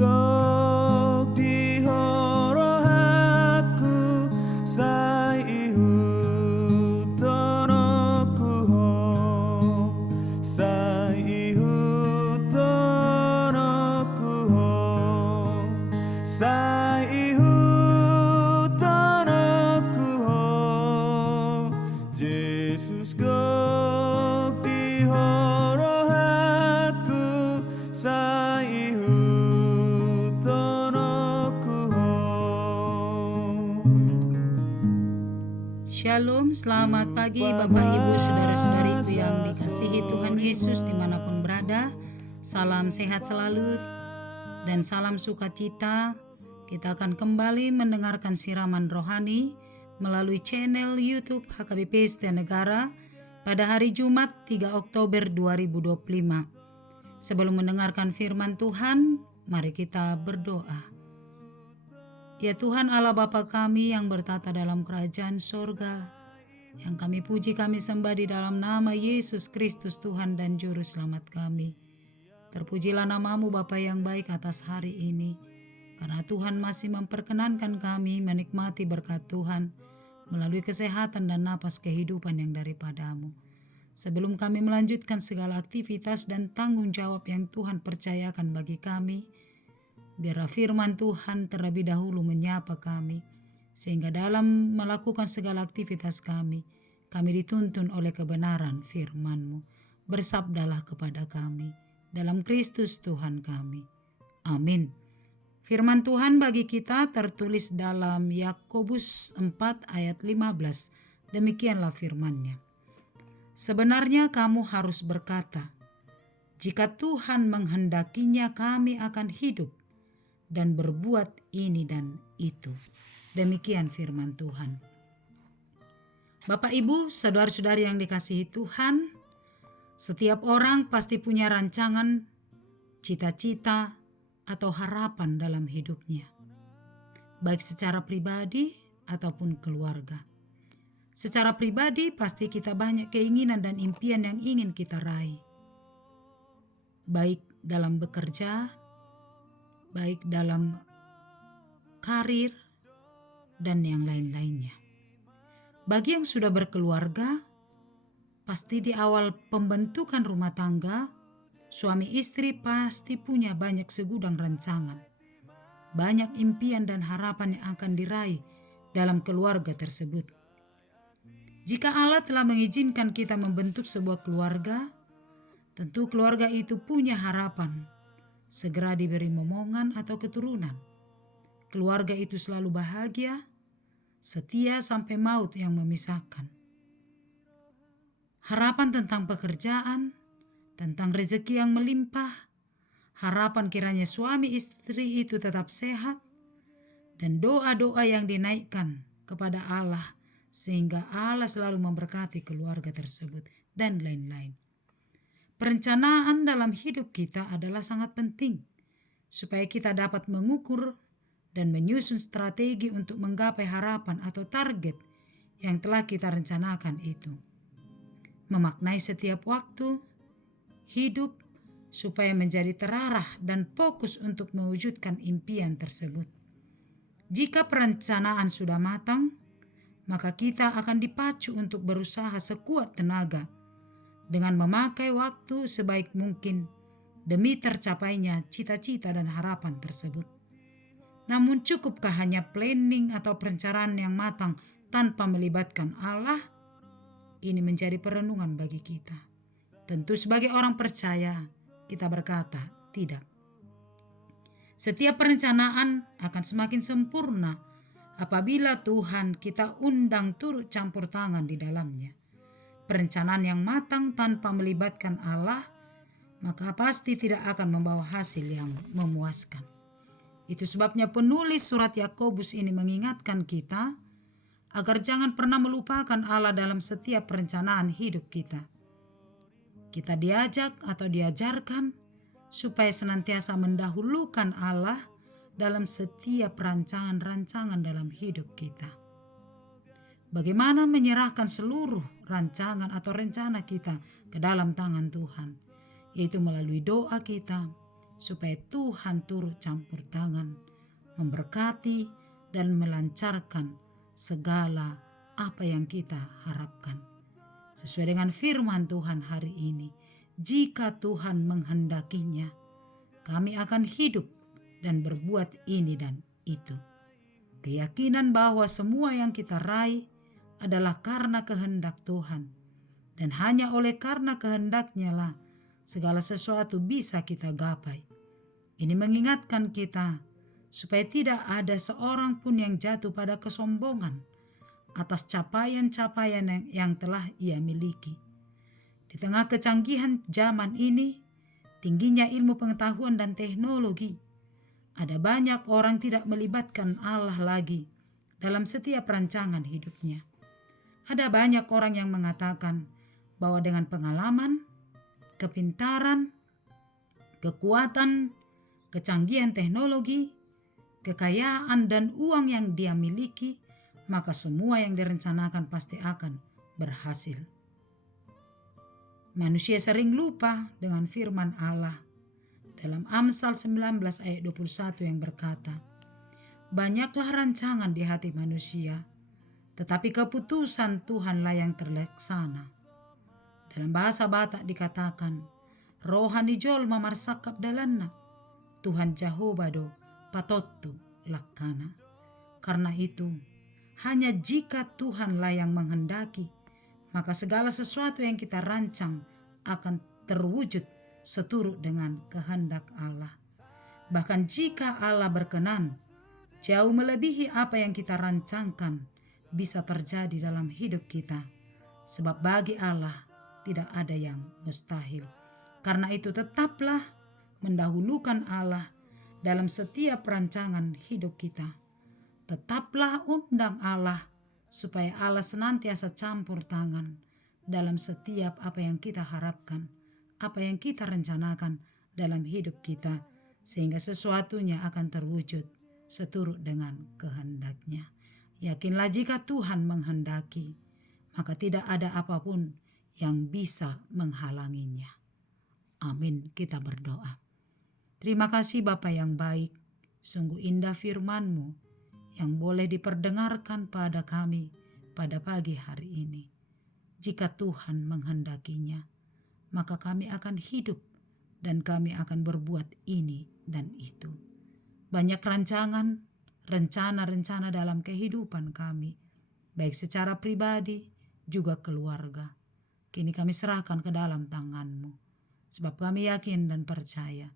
gok di horohaku sai ihu tonoku ho sai ihu tonoku ho sai ihu tonoku ho Jesus gok di horohaku sai ihu tonoku ho. Shalom, selamat pagi Bapak Ibu Saudara-saudariku yang dikasihi Tuhan Yesus dimanapun berada. Salam sehat selalu dan salam sukacita. Kita akan kembali mendengarkan siraman rohani melalui channel YouTube HKBP Setia Negara pada hari Jumat 3 Oktober 2025. Sebelum mendengarkan firman Tuhan, mari kita berdoa. Ya Tuhan Allah Bapa kami yang bertata dalam kerajaan sorga, yang kami puji kami sembah di dalam nama Yesus Kristus Tuhan dan Juru Selamat kami. Terpujilah namamu Bapa yang baik atas hari ini, karena Tuhan masih memperkenankan kami menikmati berkat Tuhan melalui kesehatan dan napas kehidupan yang daripadamu. Sebelum kami melanjutkan segala aktivitas dan tanggung jawab yang Tuhan percayakan bagi kami, biarlah firman Tuhan terlebih dahulu menyapa kami, sehingga dalam melakukan segala aktivitas kami dituntun oleh kebenaran firman-Mu. Bersabdalah kepada kami, dalam Kristus Tuhan kami. Amin. Firman Tuhan bagi kita tertulis dalam Yakobus 4 ayat 15. Demikianlah firman-Nya. Sebenarnya kamu harus berkata, jika Tuhan menghendakinya kami akan hidup dan berbuat ini dan itu. Demikian firman Tuhan. Bapak Ibu, saudara-saudari yang dikasihi Tuhan, setiap orang pasti punya rancangan, cita-cita, atau harapan dalam hidupnya, baik secara pribadi ataupun keluarga. Secara pribadi pasti kita banyak keinginan dan impian yang ingin kita raih, baik dalam bekerja, baik dalam karir, dan yang lain-lainnya. Bagi yang sudah berkeluarga, pasti di awal pembentukan rumah tangga, suami istri pasti punya banyak segudang rancangan, banyak impian dan harapan yang akan diraih dalam keluarga tersebut. Jika Allah telah mengizinkan kita membentuk sebuah keluarga, tentu keluarga itu punya harapan segera diberi momongan atau keturunan. Keluarga itu selalu bahagia, setia sampai maut yang memisahkan. Harapan tentang pekerjaan, tentang rezeki yang melimpah, harapan kiranya suami istri itu tetap sehat, dan doa-doa yang dinaikkan kepada Allah sehingga Allah selalu memberkati keluarga tersebut, dan lain-lain. Perencanaan dalam hidup kita adalah sangat penting supaya kita dapat mengukur dan menyusun strategi untuk menggapai harapan atau target yang telah kita rencanakan itu. Memaknai setiap waktu hidup supaya menjadi terarah dan fokus untuk mewujudkan impian tersebut. Jika perencanaan sudah matang, maka kita akan dipacu untuk berusaha sekuat tenaga dengan memakai waktu sebaik mungkin demi tercapainya cita-cita dan harapan tersebut. Namun cukupkah hanya planning atau perencanaan yang matang tanpa melibatkan Allah? Ini menjadi perenungan bagi kita. Tentu sebagai orang percaya, kita berkata tidak. Setiap perencanaan akan semakin sempurna apabila Tuhan kita undang turut campur tangan di dalamnya. Perencanaan yang matang tanpa melibatkan Allah, maka pasti tidak akan membawa hasil yang memuaskan. Itu sebabnya penulis surat Yakobus ini mengingatkan kita agar jangan pernah melupakan Allah dalam setiap perencanaan hidup kita. Kita diajak atau diajarkan supaya senantiasa mendahulukan Allah dalam setiap rancangan-rancangan dalam hidup kita. Bagaimana menyerahkan seluruh rancangan atau rencana kita ke dalam tangan Tuhan, yaitu melalui doa kita, supaya Tuhan turut campur tangan, memberkati dan melancarkan segala apa yang kita harapkan. Sesuai dengan firman Tuhan hari ini, jika Tuhan menghendakinya, kami akan hidup dan berbuat ini dan itu. Keyakinan bahwa semua yang kita raih adalah karena kehendak Tuhan, dan hanya oleh karena kehendaknya lah segala sesuatu bisa kita gapai. Ini mengingatkan kita supaya tidak ada seorang pun yang jatuh pada kesombongan atas capaian-capaian yang telah ia miliki. Di tengah kecanggihan zaman ini, tingginya ilmu pengetahuan dan teknologi, ada banyak orang tidak melibatkan Allah lagi dalam setiap rancangan hidupnya. Ada banyak orang yang mengatakan bahwa dengan pengalaman, kepintaran, kekuatan, kecanggihan teknologi, kekayaan dan uang yang dia miliki, maka semua yang direncanakan pasti akan berhasil. Manusia sering lupa dengan firman Allah dalam Amsal 19 ayat 21 yang berkata, "Banyaklah rancangan di hati manusia, tetapi keputusan Tuhanlah yang terlaksana." Dalam bahasa Batak dikatakan, "Rohani jol mamarsakap dalanna, Tuhan Jahobado patottu lakkana." Karena itu, hanya jika Tuhanlah yang menghendaki, maka segala sesuatu yang kita rancang akan terwujud seturut dengan kehendak Allah. Bahkan jika Allah berkenan, jauh melebihi apa yang kita rancangkan bisa terjadi dalam hidup kita. Sebab bagi Allah tidak ada yang mustahil. Karena itu tetaplah mendahulukan Allah dalam setiap rancangan hidup kita. Tetaplah undang Allah supaya Allah senantiasa campur tangan dalam setiap apa yang kita harapkan, apa yang kita rencanakan dalam hidup kita, sehingga sesuatunya akan terwujud seturut dengan kehendaknya. Yakinlah jika Tuhan menghendaki, maka tidak ada apapun yang bisa menghalanginya. Amin. Kita berdoa. Terima kasih Bapa yang baik, sungguh indah firman-Mu yang boleh diperdengarkan pada kami pada pagi hari ini. Jika Tuhan menghendakinya, maka kami akan hidup dan kami akan berbuat ini dan itu. Banyak rancangan, rencana-rencana dalam kehidupan kami, baik secara pribadi juga keluarga. Kini kami serahkan ke dalam tangan-Mu, sebab kami yakin dan percaya,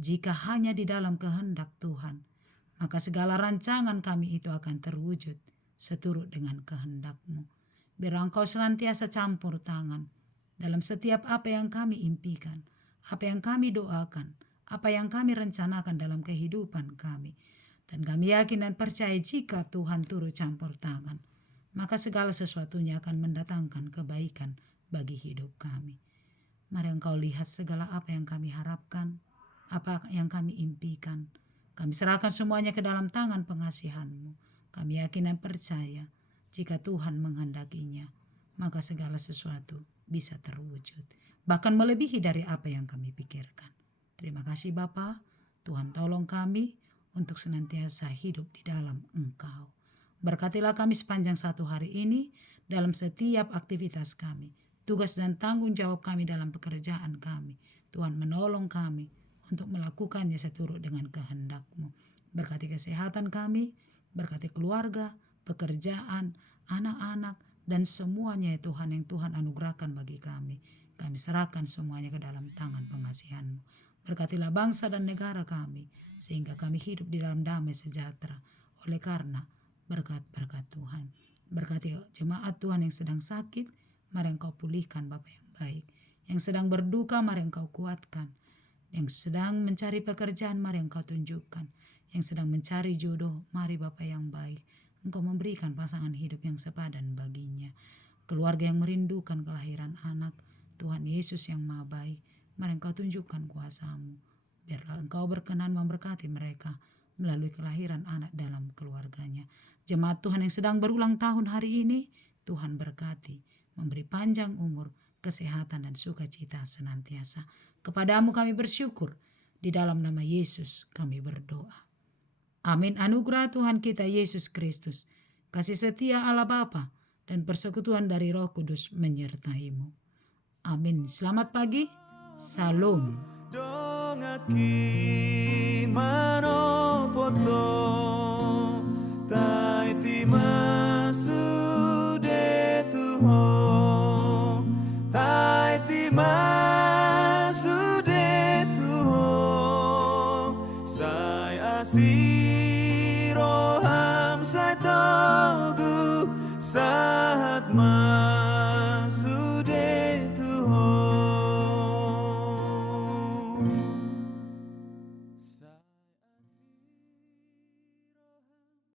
jika hanya di dalam kehendak Tuhan, maka segala rancangan kami itu akan terwujud seturut dengan kehendak-Mu. Biar Engkau senantiasa campur tangan dalam setiap apa yang kami impikan, apa yang kami doakan, apa yang kami rencanakan dalam kehidupan kami. Dan kami yakin dan percaya jika Tuhan turut campur tangan, maka segala sesuatunya akan mendatangkan kebaikan bagi hidup kami. Mari Engkau lihat segala apa yang kami harapkan, apa yang kami impikan. Kami serahkan semuanya ke dalam tangan pengasihan-Mu. Kami yakin dan percaya jika Tuhan menghendakinya, maka segala sesuatu bisa terwujud. Bahkan melebihi dari apa yang kami pikirkan. Terima kasih Bapa. Tuhan tolong kami untuk senantiasa hidup di dalam Engkau. Berkatilah kami sepanjang satu hari ini dalam setiap aktivitas kami. Tugas dan tanggung jawab kami dalam pekerjaan kami. Tuhan menolong kami untuk melakukannya seturut dengan kehendak-Mu. Berkati kesehatan kami, berkati keluarga, pekerjaan, anak-anak, dan semuanya ya Tuhan yang Tuhan anugerahkan bagi kami. Kami serahkan semuanya ke dalam tangan pengasihan-Mu. Berkatilah bangsa dan negara kami, sehingga kami hidup di dalam damai sejahtera. Oleh karena berkat-berkat Tuhan. Berkati jemaat Tuhan yang sedang sakit, mari Engkau pulihkan Bapa yang baik. Yang sedang berduka, mari Engkau kuatkan. Yang sedang mencari pekerjaan, mari Engkau tunjukkan. Yang sedang mencari jodoh, mari Bapa yang baik, Engkau memberikan pasangan hidup yang sepadan baginya. Keluarga yang merindukan kelahiran anak, Tuhan Yesus yang Maha Baik, mari Engkau tunjukkan kuasa-Mu. Biarlah Engkau berkenan memberkati mereka melalui kelahiran anak dalam keluarganya. Jemaat Tuhan yang sedang berulang tahun hari ini, Tuhan berkati, memberi panjang umur, kesehatan dan sukacita senantiasa. Kepadamu kami bersyukur Di dalam nama Yesus kami berdoa. Amin. Anugerah Tuhan kita Yesus Kristus, kasih setia Allah Bapa, dan persekutuan dari Roh Kudus menyertaimu. Amin. Selamat pagi. Salam. Dongaki manopoto taiti masude tuho taiti masude tuho saya siroham saya togu saat